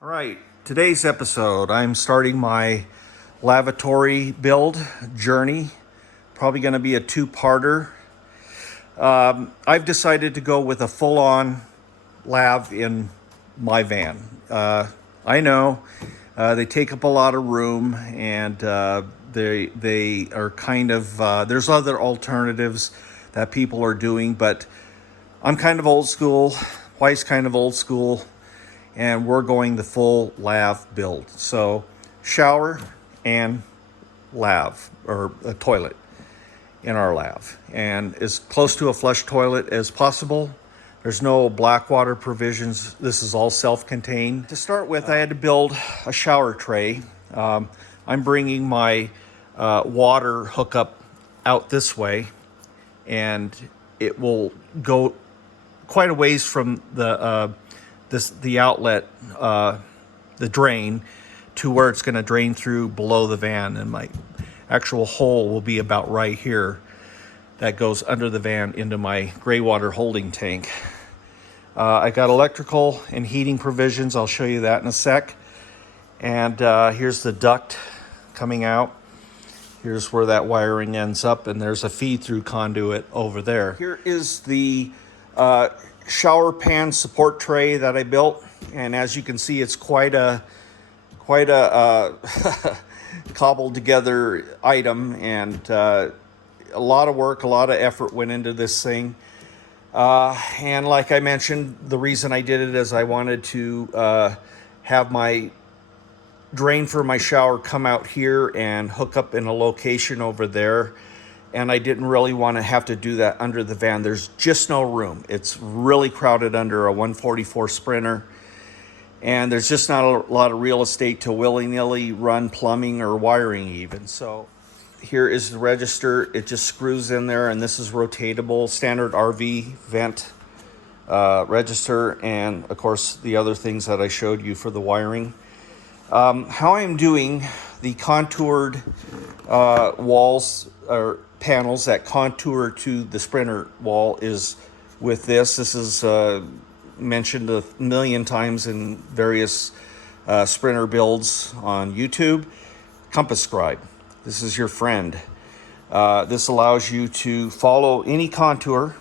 All right, today's episode, I'm starting my lavatory build journey. Probably going to be a two-parter. I've decided to go with a full-on lav in my van. I know they take up a lot of room, and they are kind of there's other alternatives that people are doing, but I'm kind of old school. Wife's kind of old school. And we're going the full lav build. So shower and lav, or a toilet in our lav. And as close to a flush toilet as possible. There's no black water provisions. This is all self-contained. To start with, I had to build a shower tray. I'm bringing my water hookup out this way, and it will go quite a ways from the outlet, the drain, to where it's going to drain through below the van, and my actual hole will be about right here. That goes under the van into my gray water holding tank. I got electrical and heating provisions. I'll show you that in a sec. And here's the duct coming out. Here's where that wiring ends up, and there's a feed-through conduit over there. Here is the shower pan support tray that I built, and as you can see, it's quite a cobbled together item, and a lot of work, a lot of effort went into this thing. And like I mentioned, the reason I did it is I wanted to have my drain for my shower come out here and hook up in a location over there. And I didn't really want to have to do that under the van. There's just no room. It's really crowded under a 144 Sprinter. And there's just not a lot of real estate to willy-nilly run plumbing or wiring even. So here is the register. It just screws in there, and this is rotatable, standard RV vent register. And of course, the other things that I showed you for the wiring. How I'm doing the contoured walls or panels that contour to the Sprinter wall is with this. This is mentioned a million times in various Sprinter builds on YouTube. Compass Scribe. This is your friend. This allows you to follow any contour.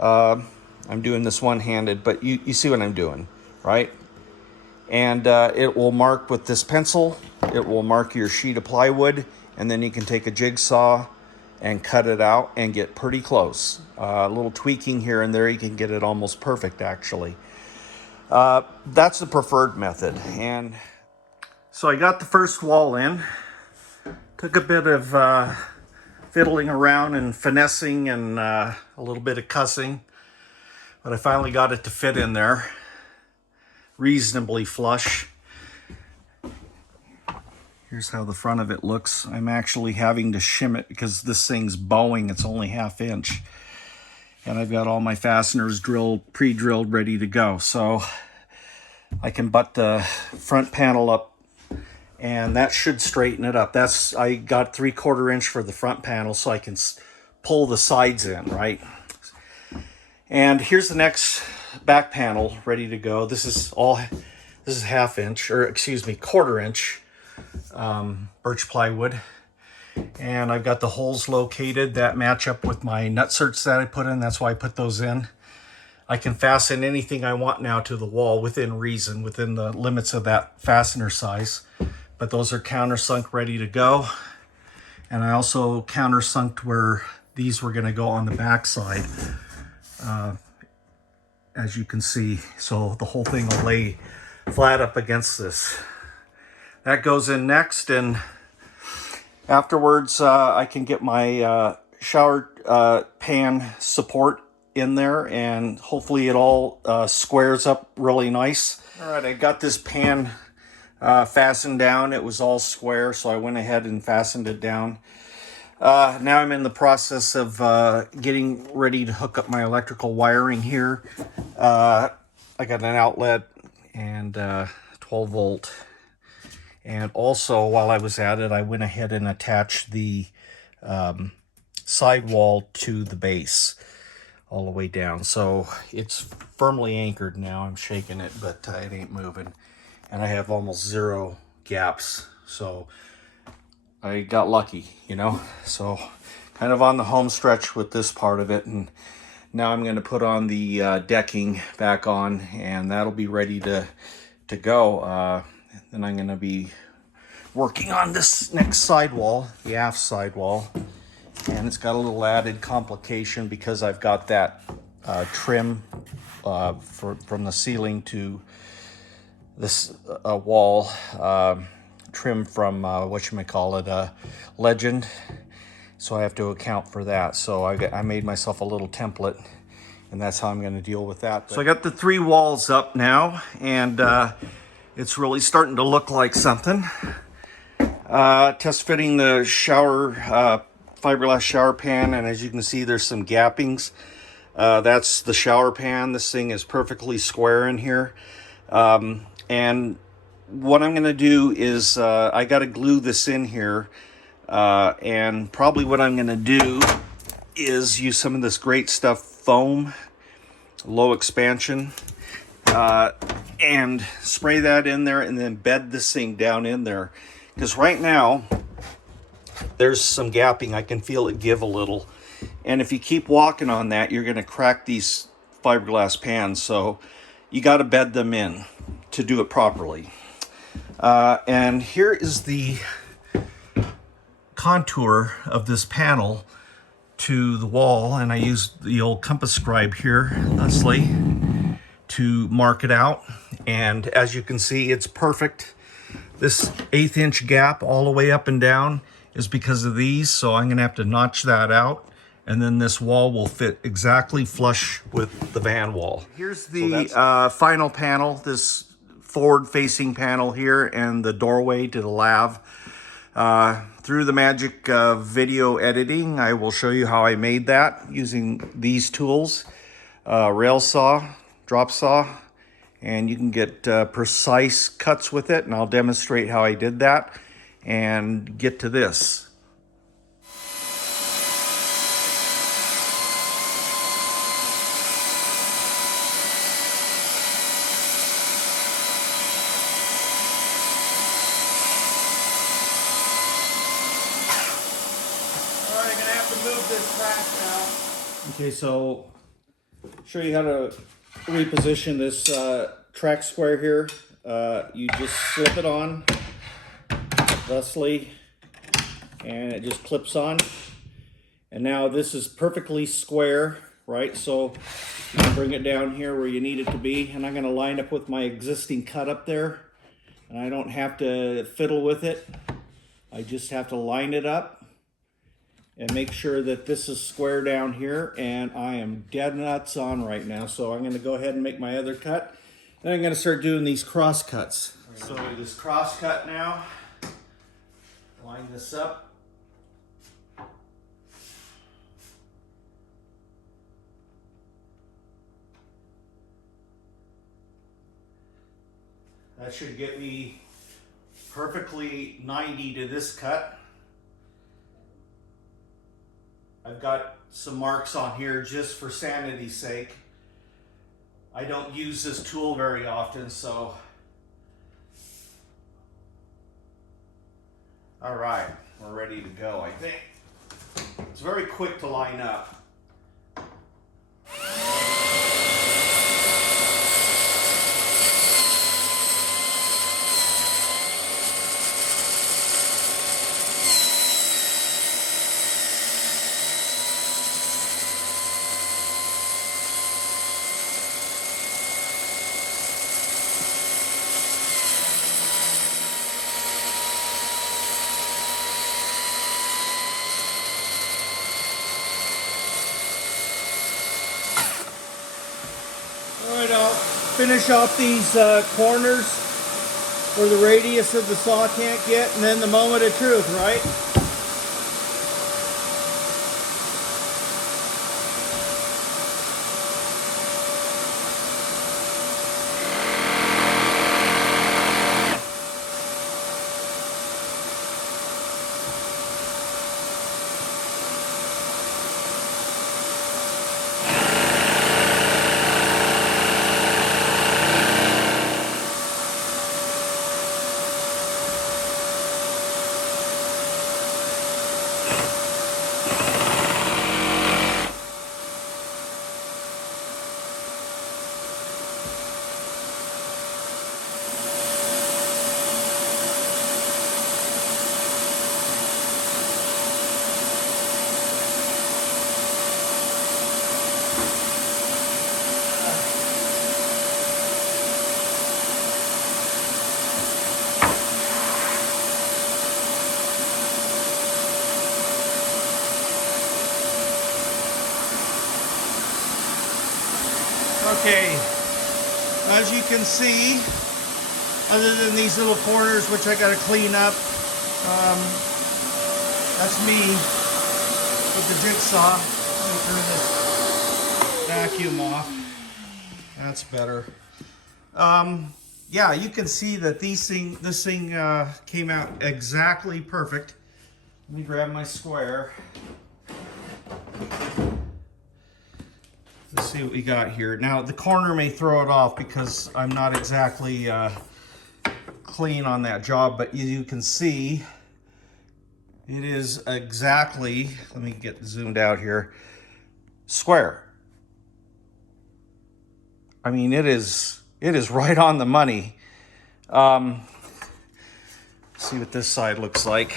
I'm doing this one-handed, but you see what I'm doing, right? And it will mark with this pencil. It will mark your sheet of plywood, and then you can take a jigsaw and cut it out and get pretty close. A little tweaking here and there, you can get it almost perfect, actually. That's the preferred method. And so I got the first wall in. Took a bit of fiddling around and finessing and a little bit of cussing, but I finally got it to fit in there reasonably flush. Here's how the front of it looks. I'm actually having to shim it because this thing's bowing. It's only 1/2 inch. And I've got all my fasteners drilled, pre-drilled, ready to go. So I can butt the front panel up, and that should straighten it up. I got 3/4 inch for the front panel, so I can pull the sides in, right? And here's the next back panel ready to go. This is 1/2 inch, or excuse me, 1/4 inch. Birch plywood, and I've got the holes located that match up with my nutserts that I put in. That's why I put those in. I can fasten anything I want now to the wall within reason, within the limits of that fastener size, but those are countersunk ready to go. And I also countersunked where these were going to go on the back side, as you can see, so the whole thing will lay flat up against this. That goes in next, and afterwards I can get my shower pan support in there, and hopefully it all squares up really nice. All right, I got this pan fastened down. It was all square, so I went ahead and fastened it down. Now I'm in the process of getting ready to hook up my electrical wiring here. I got an outlet and 12 volt. And also, while I was at it, I went ahead and attached the sidewall to the base all the way down. So it's firmly anchored now. I'm shaking it, but it ain't moving. and I have almost 0 gaps. So I got lucky, you know. So kind of on the home stretch with this part of it, and now I'm going to put on the decking back on, and that'll be ready to go. Then I'm going to be working on this next sidewall, the aft sidewall, and it's got a little added complication because I've got that trim from the ceiling to this wall, trim from Legend, so I have to account for that. So I made myself a little template, and that's how I'm going to deal with that. So I got the 3 walls up now, and it's really starting to look like something. Test fitting the shower fiberglass shower pan, and as you can see, there's some gappings. That's the shower pan. This thing is perfectly square in here. And what I'm going to do is I got to glue this in here, and probably what I'm going to do is use some of this great stuff foam, low expansion, and spray that in there and then bed this thing down in there. Because right now, there's some gapping. I can feel it give a little. And if you keep walking on that, you're going to crack these fiberglass pans. So you got to bed them in to do it properly. And here is the contour of this panel to the wall. And I used the old compass scribe here, Leslie, to mark it out. And as you can see, it's perfect. This 1/8 inch gap all the way up and down is because of these, so I'm gonna have to notch that out, and then this wall will fit exactly flush with the van wall. Here's the final panel, this forward-facing panel here, and the doorway to the lav. Through the magic of video editing, I will show you how I made that using these tools, rail saw, drop saw, and you can get precise cuts with it, and I'll demonstrate how I did that and get to this. All right, I'm gonna have to move this track now. Okay, so show you how to reposition this track square here. You just slip it on thusly, and it just clips on. And now this is perfectly square, right? So you can bring it down here where you need it to be. And I'm going to line up with my existing cut up there. And I don't have to fiddle with it. I just have to line it up and make sure that this is square down here. And I am dead nuts on right now. So I'm going to go ahead and make my other cut. Then I'm going to start doing these cross cuts. So do this cross cut now. Line this up. That should get me perfectly 90 to this cut. I've got some marks on here just for sanity's sake. I don't use this tool very often, so. All right, we're ready to go, I think. It's very quick to line up. All right, I'll finish off these corners where the radius of the saw can't get, and then the moment of truth, right? Okay, as you can see, other than these little corners which I gotta clean up, that's me with the jigsaw. Let me turn this vacuum off. That's better. Yeah, you can see that this thing came out exactly perfect. Let me grab my square. Let's see what we got here. Now, the corner may throw it off because I'm not exactly clean on that job, but you can see it is exactly, let me get zoomed out here, square. I mean, it is right on the money. See what this side looks like.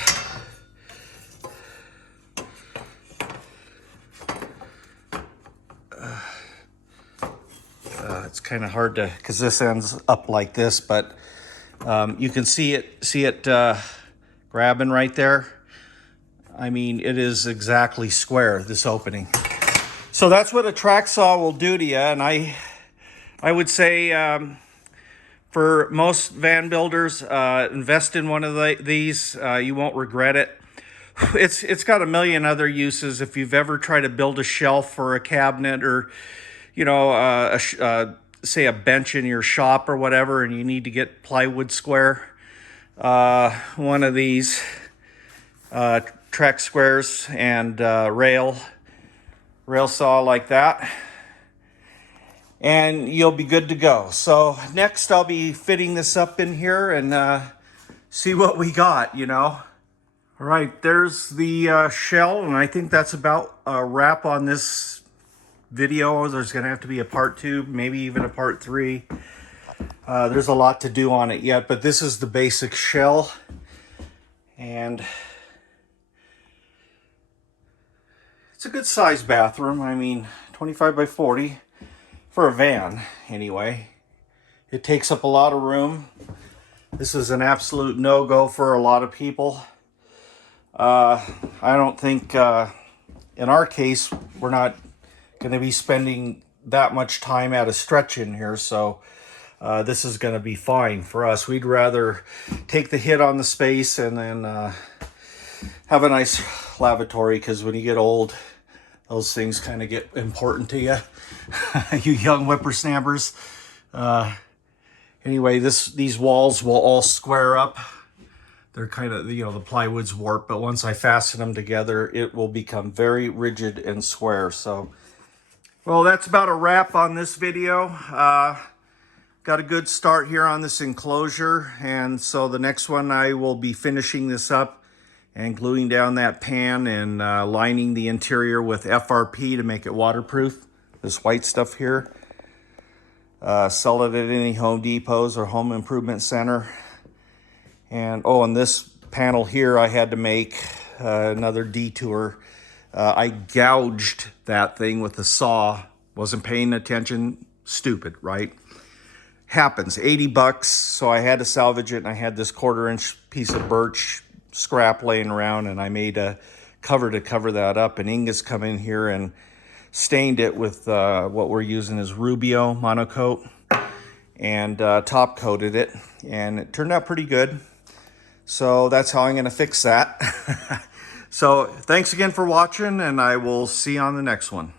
It's kind of hard to, because this ends up like this, but you can see it grabbing right there. I mean, it is exactly square, this opening. So that's what a track saw will do to you, and I would say for most van builders, invest in one of these. You won't regret it. It's got a million other uses. If you've ever tried to build a shelf for a cabinet, or say a bench in your shop or whatever, and you need to get plywood square, one of these track squares and rail saw like that, and you'll be good to go. So next I'll be fitting this up in here and see what we got, All right, there's the shell, and I think that's about a wrap on this video. There's gonna have to be a part 2, maybe even a part 3. There's a lot to do on it yet, but this is the basic shell, and it's a good sized bathroom. I mean, 25 by 40 for a van anyway. It takes up a lot of room. This is an absolute no-go for a lot of people. I don't think in our case we're not going to be spending that much time at a stretch in here, so this is going to be fine for us. We'd rather take the hit on the space and then have a nice lavatory, because when you get old, those things kind of get important to you. You young whippersnappers. Anyway, these walls will all square up. They're kind of, the plywood's warped, but once I fasten them together, it will become very rigid and square. So, well, that's about a wrap on this video. Got a good start here on this enclosure, and so the next one I will be finishing this up and gluing down that pan and lining the interior with FRP to make it waterproof. This white stuff here. Sell it at any Home Depots or home improvement center. And on this panel here, I had to make another detour. I gouged that thing with a saw. Wasn't paying attention. Stupid, right? Happens. 80 bucks. So I had to salvage it, and I had this 1/4-inch piece of birch scrap laying around, and I made a cover to cover that up. And Inga's come in here and stained it with what we're using is Rubio monocoat, and top coated it, and it turned out pretty good. So that's how I'm going to fix that. So thanks again for watching, and I will see you on the next one.